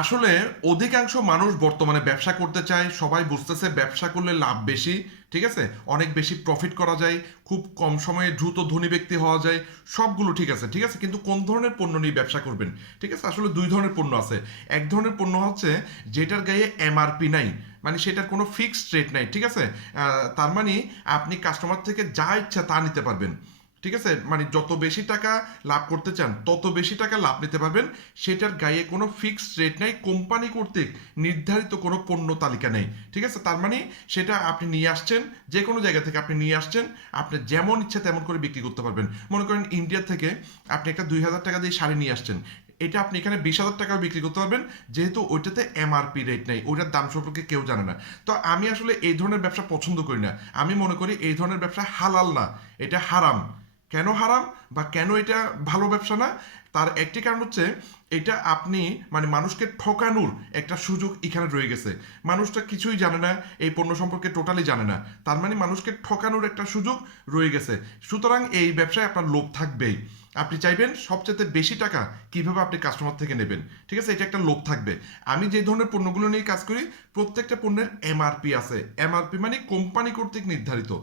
আসলে অধিকাংশ মানুষ বর্তমানে ব্যবসা করতে চায়, সবাই বুঝতেছে ব্যবসা করলে লাভ বেশি। ঠিক আছে, অনেক বেশি প্রফিট করা যায়, খুব কম সময়ে দ্রুত ধনী ব্যক্তি হওয়া যায়, সবগুলো ঠিক আছে। ঠিক আছে, কিন্তু কোন ধরনের পণ্য নিয়ে ব্যবসা করবেন? ঠিক আছে, আসলে দুই ধরনের পণ্য আছে। এক ধরনের পণ্য হচ্ছে যেটার গায়ে এমআরপি নাই, মানে সেটার কোনো ফিক্সড রেট নাই। ঠিক আছে, তার মানে আপনি কাস্টমার থেকে যা ইচ্ছা তা নিতে পারবেন। ঠিক আছে, মানে যত বেশি টাকা লাভ করতে চান তত বেশি টাকা লাভ নিতে পারবেন। সেটার গায়ে কোনো ফিক্সড রেট নেই, কোম্পানি কর্তৃক নির্ধারিত কোনো পণ্য তালিকা নেই। ঠিক আছে, তার মানে সেটা আপনি নিয়ে আসছেন, যে কোনো জায়গা থেকে আপনি নিয়ে আসছেন, আপনি যেমন ইচ্ছা তেমন করে বিক্রি করতে পারবেন। মনে করেন ইন্ডিয়া থেকে আপনি একটা 2,000 টাকা দিয়ে শাড়ি নিয়ে আসছেন, এটা আপনি এখানে 20,000 টাকাও বিক্রি করতে পারবেন, যেহেতু ওইটাতে এমআরপি রেট নেই, ওইটার দাম সম্পর্কে কেউ জানে না। তো আমি আসলে এই ধরনের ব্যবসা পছন্দ করি না। আমি মনে করি এই ধরনের ব্যবসা হালাল না, এটা হারাম। কেন হারাম বা কেন এটা ভালো ব্যবসা না, তার একটি কারণ হচ্ছে এটা আপনি মানে মানুষকে ঠকানোর একটা সুযোগ এখানে রয়ে গেছে। মানুষটা কিছুই জানে না, এই পণ্য সম্পর্কে টোটালি জানে না, তার মানে মানুষকে ঠকানোর একটা সুযোগ রয়ে গেছে। সুতরাং এই ব্যবসায় আপনার লোভ থাকবেই। আপনি চাইবেন সবচেয়ে বেশি টাকা কিভাবে আপনি কাস্টমার থেকে নেবেন। ঠিক আছে, এটা একটা লোভ থাকবে। আমি যে ধরনের পণ্যগুলো নিয়ে কাজ করি, প্রত্যেকটা পণ্যের এমআরপি আছে। এমআরপি মানে কোম্পানি কর্তৃক নির্ধারিত।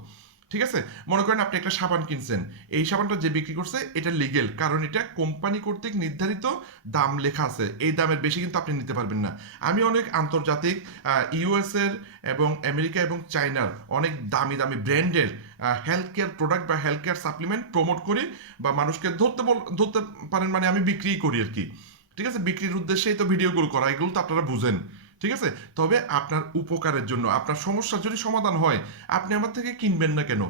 ঠিক আছে, মনে করেন আপনি একটা সাবান কিনছেন, এই সাবানটা যে বিক্রি করছে এটা লিগেল, কারণ এটা কোম্পানি কর্তৃক নির্ধারিত দাম লেখা আছে, এই দামের বেশি কিন্তু আপনি নিতে পারবেন না। আমি অনেক আন্তর্জাতিক ইউএস এর এবং আমেরিকা এবং চায়নার অনেক দামি দামি ব্র্যান্ডের হেলথ কেয়ার প্রোডাক্ট বা হেলথ কেয়ার সাপ্লিমেন্ট প্রমোট করি, বা মানুষকে ধরতে পারেন, মানে আমি বিক্রি করি আর কি। ঠিক আছে, বিক্রির উদ্দেশ্যেই তো ভিডিওগুলো করা, এগুলো তো আপনারা বুঝেন। ঠিক আছে, তবে আপনার উপকারের জন্য, আপনার সমস্যা যদি সমাধান হয়, আপনি আমার থেকে কিনবেন না কেন?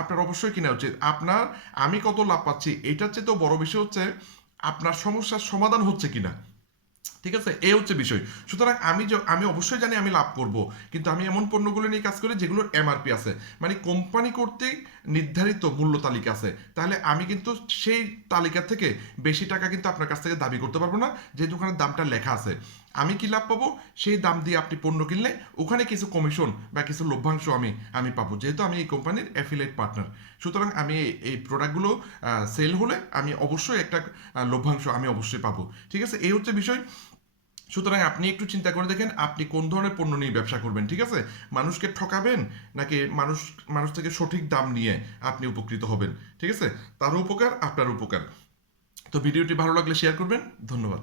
আপনার অবশ্যই কিনা উচিত। আপনার আমি কত লাভ পাচ্ছি এটার চেয়ে তো বড় বিষয় হচ্ছে আপনার সমস্যার সমাধান হচ্ছে কিনা। ঠিক আছে, এই হচ্ছে বিষয়। সুতরাং আমি অবশ্যই জানি আমি লাভ করব, কিন্তু আমি এমন পণ্যগুলো নিয়ে কাজ করি যেগুলোর এমআরপি আছে, মানে কোম্পানি কর্তৃক নির্ধারিত মূল্য তালিকা আছে। তাহলে আমি কিন্তু সেই তালিকা থেকে বেশি টাকা কিন্তু আপনার কাছ থেকে দাবি করতে পারবো না, যে দোকানের দামটা লেখা আছে। আমি কি লাভ পাবো? সেই দাম দিয়ে আপনি পণ্য কিনলে ওখানে কিছু কমিশন বা কিছু লভ্যাংশ আমি পাবো, যেহেতু আমি এই কোম্পানির অ্যাফিলিয়েট পার্টনার। সুতরাং আমি এই প্রোডাক্টগুলো সেল হলে আমি অবশ্যই একটা লভ্যাংশ আমি অবশ্যই পাবো। ঠিক আছে, এই হচ্ছে বিষয়। সুতরাং আপনি একটু চিন্তা করে দেখেন আপনি কোন ধরনের পণ্য নিয়ে ব্যবসা করবেন। ঠিক আছে, মানুষকে ঠকাবেন নাকি মানুষ থেকে সঠিক দাম নিয়ে আপনি উপকৃত হবেন। ঠিক আছে, তারও উপকার আপনার উপকার। তো ভিডিওটি ভালো লাগলে শেয়ার করবেন। ধন্যবাদ।